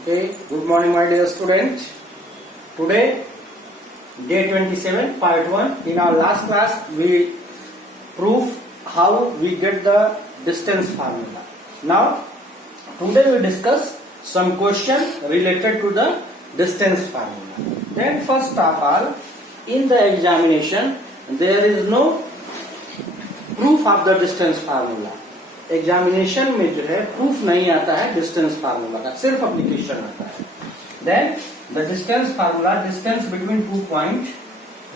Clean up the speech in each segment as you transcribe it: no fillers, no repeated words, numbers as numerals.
Okay, good morning my dear students. Today, day 27, part 1. In our last class, we prove how we get the distance formula. Now, today we discuss some question related to the distance formula. Then first of all, in the examination, there is no proof of the distance formula. Examination में जो है proof नहीं आता है distance formula का, सिर्फ application आता है. Then the distance formula, distance between 2 point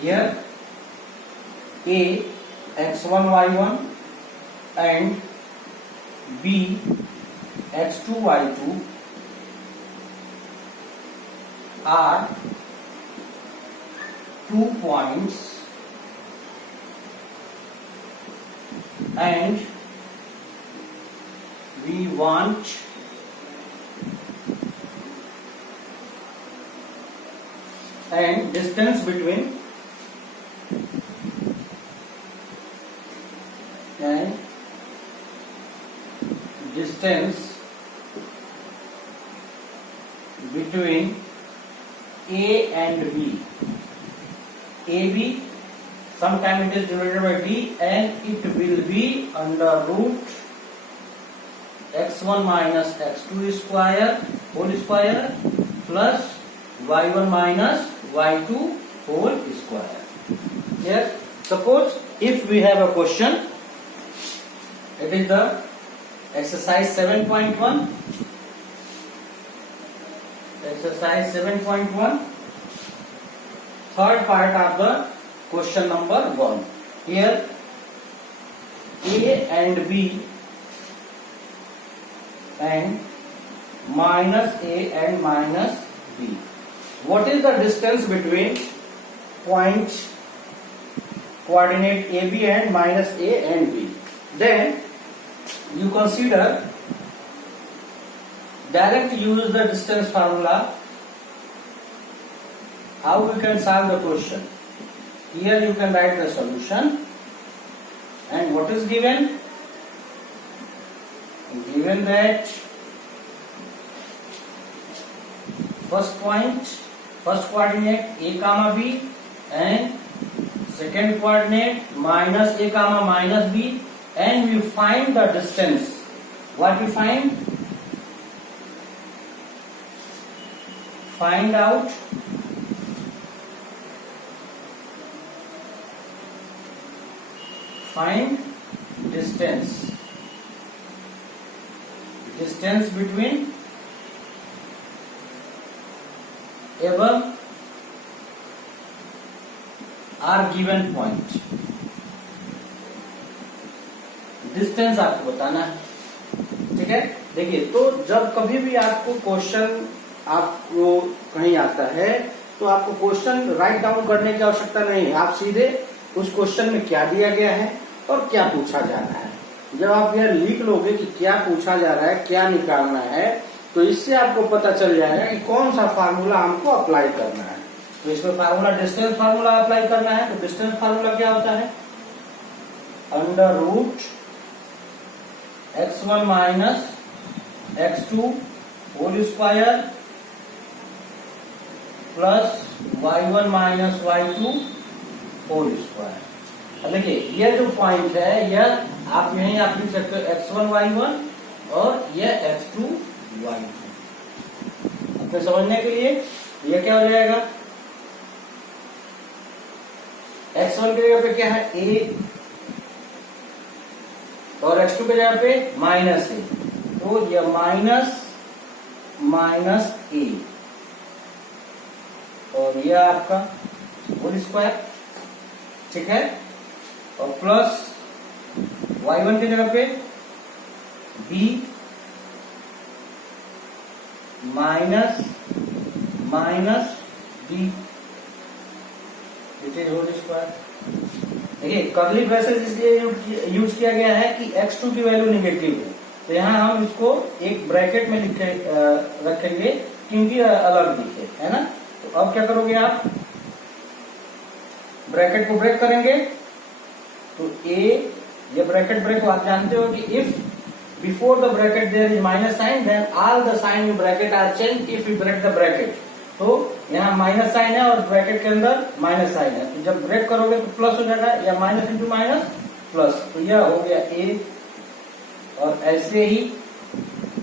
here A x1 y1 and b x2 y2 are 2 points and we want and distance between and distance between A and B. AB sometime it is divided by D and it will be under root x1 minus x2 square whole square plus y1 minus y2 whole square. Here, suppose if we have a question, it is the exercise 7.1. Exercise 7.1, third part of the question number 1. Here, A and B and minus A and minus B. What is the distance between point coordinate AB and minus A and B? Then you consider direct use the distance formula. How we can solve the question? Here you can write the solution, and what is given? Given that first point, first coordinate A comma B and second coordinate minus A comma minus B, and we find the distance. What we find? Find out distance. Distance between above or given point. Distance आपको बताना है, ठीक है. देखिए, तो जब कभी भी आपको क्वेश्चन आपको कहीं आता है तो आपको क्वेश्चन राइट डाउन करने की आवश्यकता नहीं है. आप सीधे उस क्वेश्चन में क्या दिया गया है और क्या पूछा जा रहा है, जब आप यह लिख लोगे कि क्या पूछा जा रहा है, क्या निकालना है, तो इससे आपको पता चल जाएगा कि कौन सा फार्मूला हमको अप्लाई करना है. तो इसमें फार्मूला डिस्टेंस फार्मूला अप्लाई करना है. तो डिस्टेंस फार्मूला क्या होता है? Under root x1 minus x2 whole square plus y1 minus y2 whole square. देखिए, यह जो पॉइंट है यह आप यहीं आप लिख सकते हो x1 y1 और यह x2 y2. अपने समझने के लिए यह क्या हो जाएगा? x1 की जगह पे क्या है? a, और x2 की जगह पे माइनस a. तो यह माइनस माइनस a और यह आपका होल स्क्वायर, ठीक है. और प्लस y1 की जगह पे b minus minus b, it is whole square. देखिए, कर्ली ब्रेसेस इसलिए यूज किया गया है कि x2 की वैल्यू निगेटिव है, तो यहाँ हम इसको एक ब्रैकेट में लिखे रखेंगे क्योंकि अलग दिखे, है ना. तो अब क्या करोगे आप? ब्रैकेट को ब्रेक करेंगे तो a, ये ब्रैकेट ब्रेक आप जानते हो कि if before the bracket there is minus sign, then all the sign in bracket are changed if we break the bracket. तो यहाँ माइनस साइन है और ब्रैकेट के अंदर माइनस साइन है, तो जब ब्रेक करोगे तो प्लस हो जाएगा, या माइनस इंटू माइनस प्लस, तो यह हो गया ए, और ऐसे ही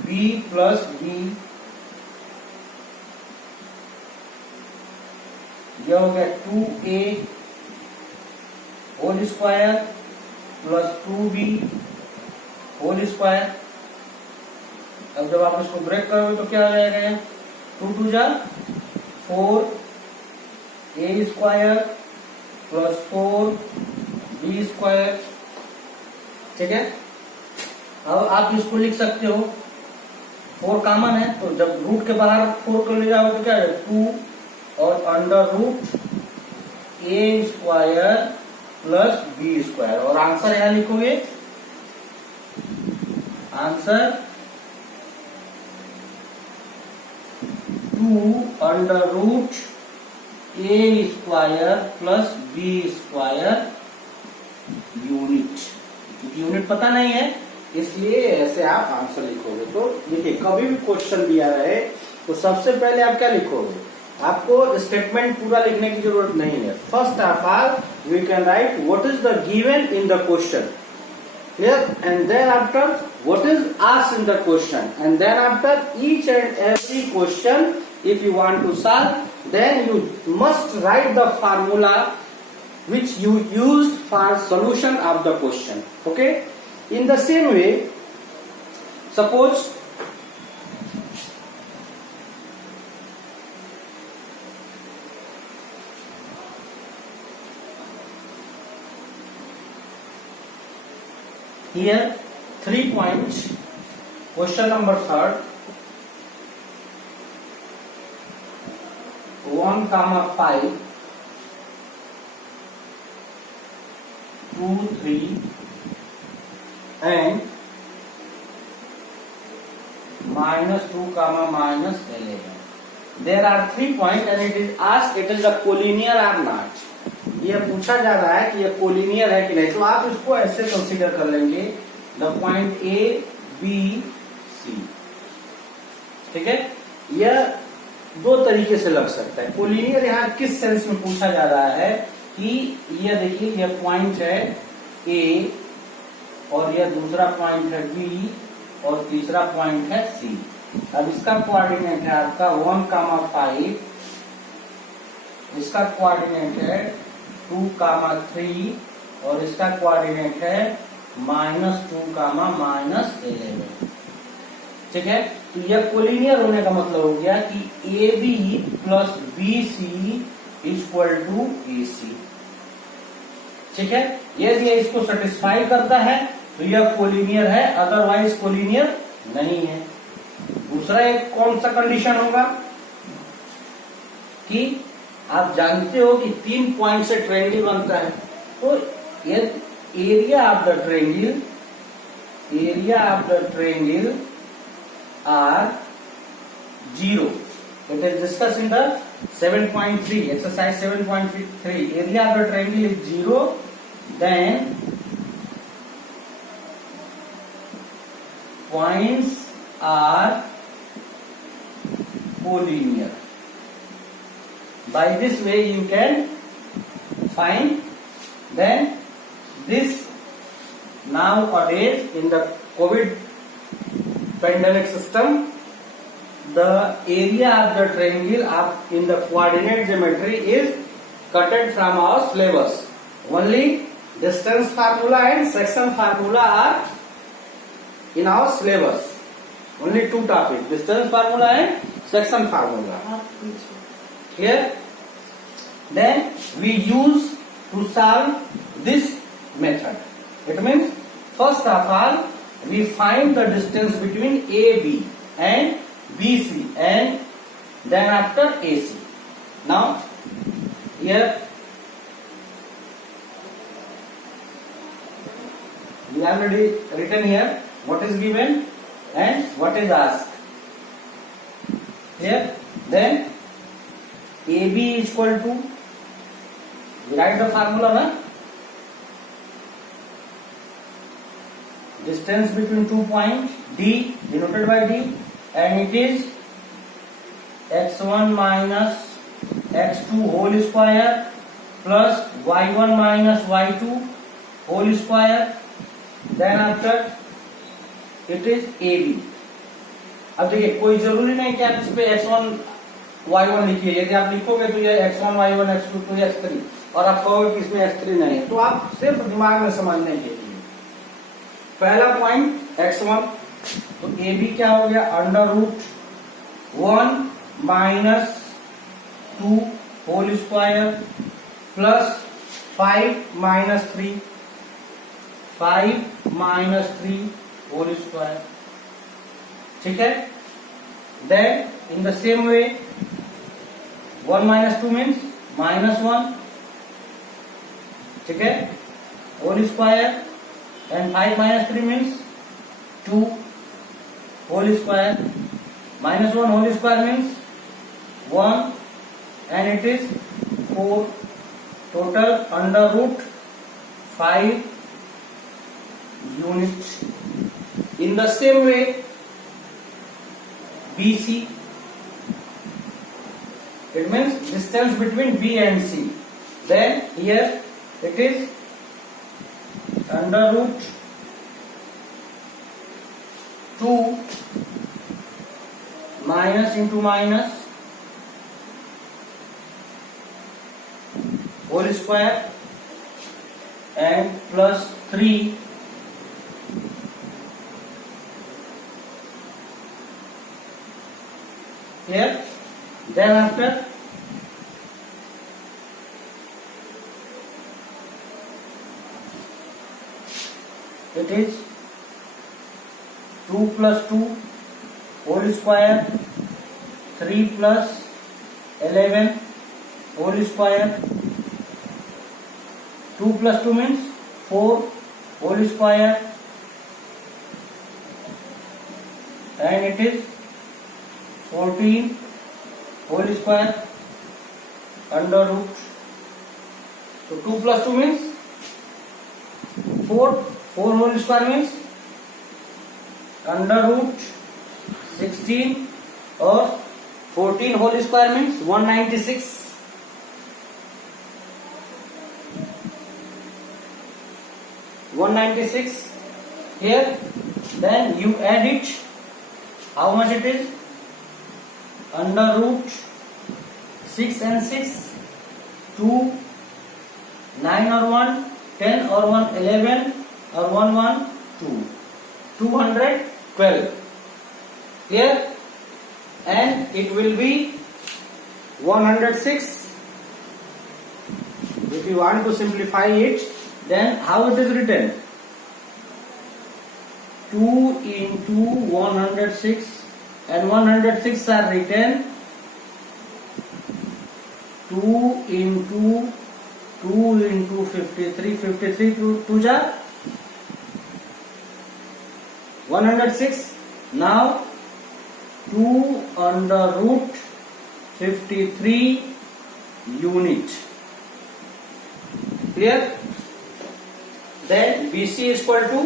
बी प्लस बी, यह हो गया 2a whole square plus 2b whole square. अब जब आप इसको ब्रेक करोगे तो क्या हो जाएगा, 2 2 जा 4 a square plus 4 b square, ठीक है। अब आप इसको लिख सकते हो, 4 कॉमन है तो जब रूट के बाहर 4 को ले जाओगे तो क्या है 2 और under root a square plus b square, और आंसर यहां लिखोगे, answer 2 under root a square plus b square unit. Unit पता नहीं है इसलिए ऐसे आप आंसर लिखोगे। तो देखिए कभी भी क्वेश्चन दिया रहे तो सबसे पहले आप क्या लिखोगे, आपको स्टेटमेंट पूरा लिखने की जरूरत नहीं है। First of all we can write what is the given in the question, clear, and then after what is asked in the question, and then after each and every question if you want to solve, then you must write the formula which you used for solution of the question. Okay, in the same way, suppose here 3 points, question number 3rd, 1, 5, 2, 3, and -2, -11. There are 3 points and it is asked it is a collinear or not. ये पूछा जा रहा है कि ये collinear है कि नहीं, तो आप इसको ऐसे कंसीडर कर लेंगे, the point A B C, ठीक है। यह 2 तरीके से लग सकता है। कोलिनियर यहाँ किस सेंस में पूछा जा रहा है कि यह देखिए यह पॉइंट है ए और यह दूसरा पॉइंट है बी और तीसरा पॉइंट है सी। अब इसका कोऑर्डिनेट है आपका 1, 5, इसका कोऑर्डिनेट है 2, 3 और इसका कोऑर्डिनेट है -2, -11, ठीक है। तो यह कोलिनियर होने का मतलब हो गया कि A B plus B C equal to A C, ठीक है। यदि ये इसको सेटिस्फाई करता है तो यह कोलिनियर है, अदरवाइज कोलिनियर नहीं है। दूसरा एक कौन सा कंडीशन होगा कि आप जानते हो कि 3 पॉइंट से ट्रायंगल बनता है, तो area of the triangle are 0. It is discussed in the 7.3 exercise 7.3. Area of the triangle is 0. Then points are collinear. By this way you can find. Then this nowadays in the COVID pandemic system, the area of the triangle in the coordinate geometry is cutted from our syllabus. Only distance formula and section formula are in our syllabus. Only 2 topics, distance formula and section formula. Clear? Then we use to solve this method. It means first of all we find the distance between AB and BC and then after AC. Now here we already written here what is given and what is asked here. Then AB is equal to, we write the formula, na? distance between 2 points D, denoted by D, and it is x1 minus x2 whole square plus y1 minus y2 whole square. Then after it is AB. अब देखिए कोई जरूरी नहीं कि आप इस पे x1 y1 लिखिए, यदि आप लिखोगे तो ये x1 y1 x2 तो x3 और आप कहोगे कि इसमें x3 नहीं है, तो आप सिर्फ दिमाग में समझने के लिए पहला पॉइंट x1, तो AB क्या हो गया under root 1 minus 2 whole square plus 5 minus 3 whole square. ठीक है. Then in the same way 1 minus 2 means -1. ठीक है. Whole square and 5 minus 3 means 2 whole square. -1 whole square means 1 and it is 4. Total under root 5 units. In the same way BC, it means distance between B and C. Then here it is under root 2 minus into minus whole square and plus 3 here. Then after it is 2 plus 2 whole square 3 plus 11 whole square. 2 plus 2 means 4 whole square and it is 14 whole square under root. So 2 plus 2 means 4 whole square means under root 16 or 14 whole square means 196. Here, then you add it. How much it is? Under root 6 and 6, 2, 9 or 1, 10 or 1, 11 or 1, 1, 2, 212. Here, and it will be 106. If you want to simplify it, then how it is written? 2 into 106 and 106 are written 2 into 53. 53 to 106. Now 2 under root 53 unit. Clear? Then BC is equal to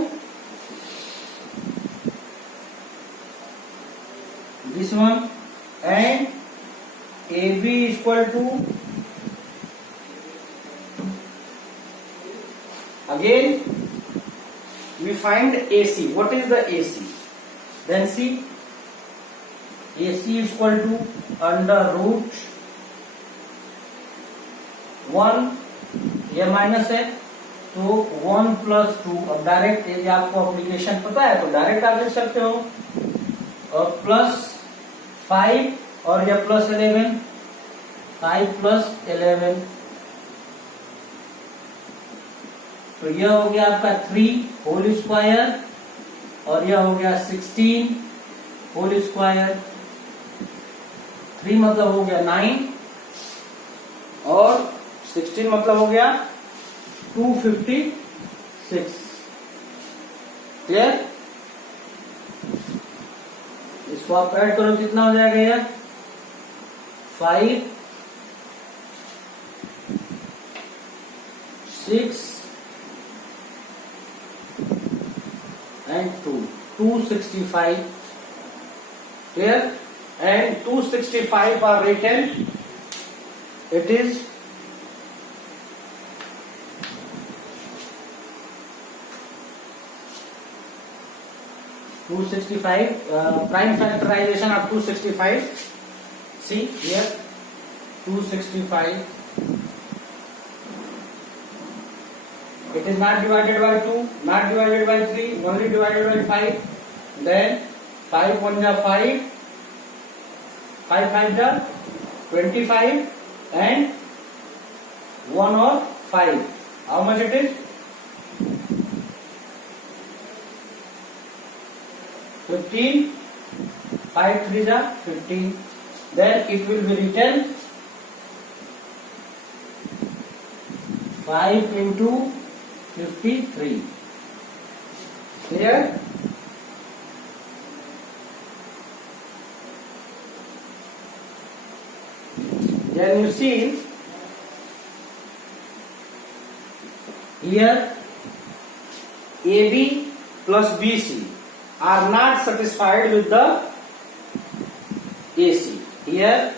this one and AB is equal to again we find AC. What is the AC? Then see AC is equal to under root 1, ये minus है तो 1 plus 2. अब direct यदि आपको application पता है तो direct आप लिख सकते हो. और प्लस 5 और यह प्लस 11, 5 plus 11 तो यह हो गया आपका 3 होल स्क्वायर और यह हो गया 16 होल स्क्वायर. 3 मतलब हो गया 9 और 16 मतलब हो गया 256. क्लियर? इसको आप ऐड करो कितना हो जाएगा यार? 5, 6 and 2. 265. Clear? And 265 are written. It is 265. Prime factorization of 265. See here, 265. It is not divided by 2, not divided by 3, only divided by 5. Then 5 1 ja 5, 5 5 ja 25, and 1 or 5. How much it is? 15. 5 3 ja 15. Then it will be written 5 into 53. Clear? Then you see here AB plus BC are not satisfied with the AC. Here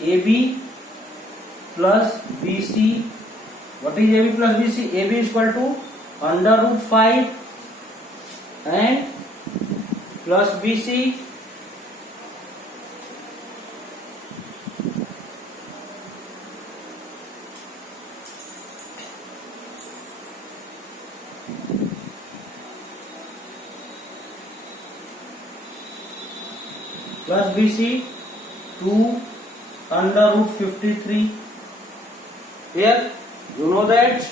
AB plus BC. What is AB plus BC? AB is equal to under root 5 and plus BC plus BC 2 under root 53. Here you know that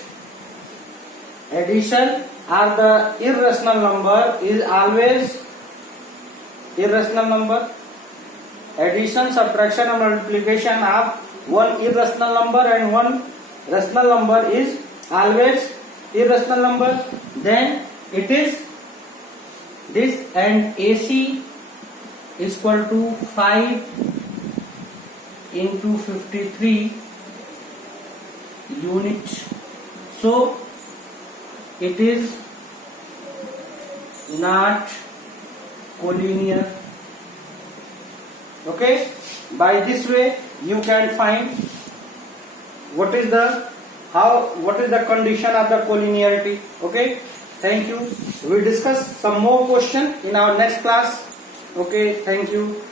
addition or the irrational number is always irrational number. Addition, subtraction and multiplication of one irrational number and one rational number is always irrational number. Then it is this, and AC is equal to 5 into 53 unit. So it is not collinear. Okay, by this way you can find what is the condition of the collinearity. Okay, thank you. We will discuss some more question in our next class. Okay, thank you.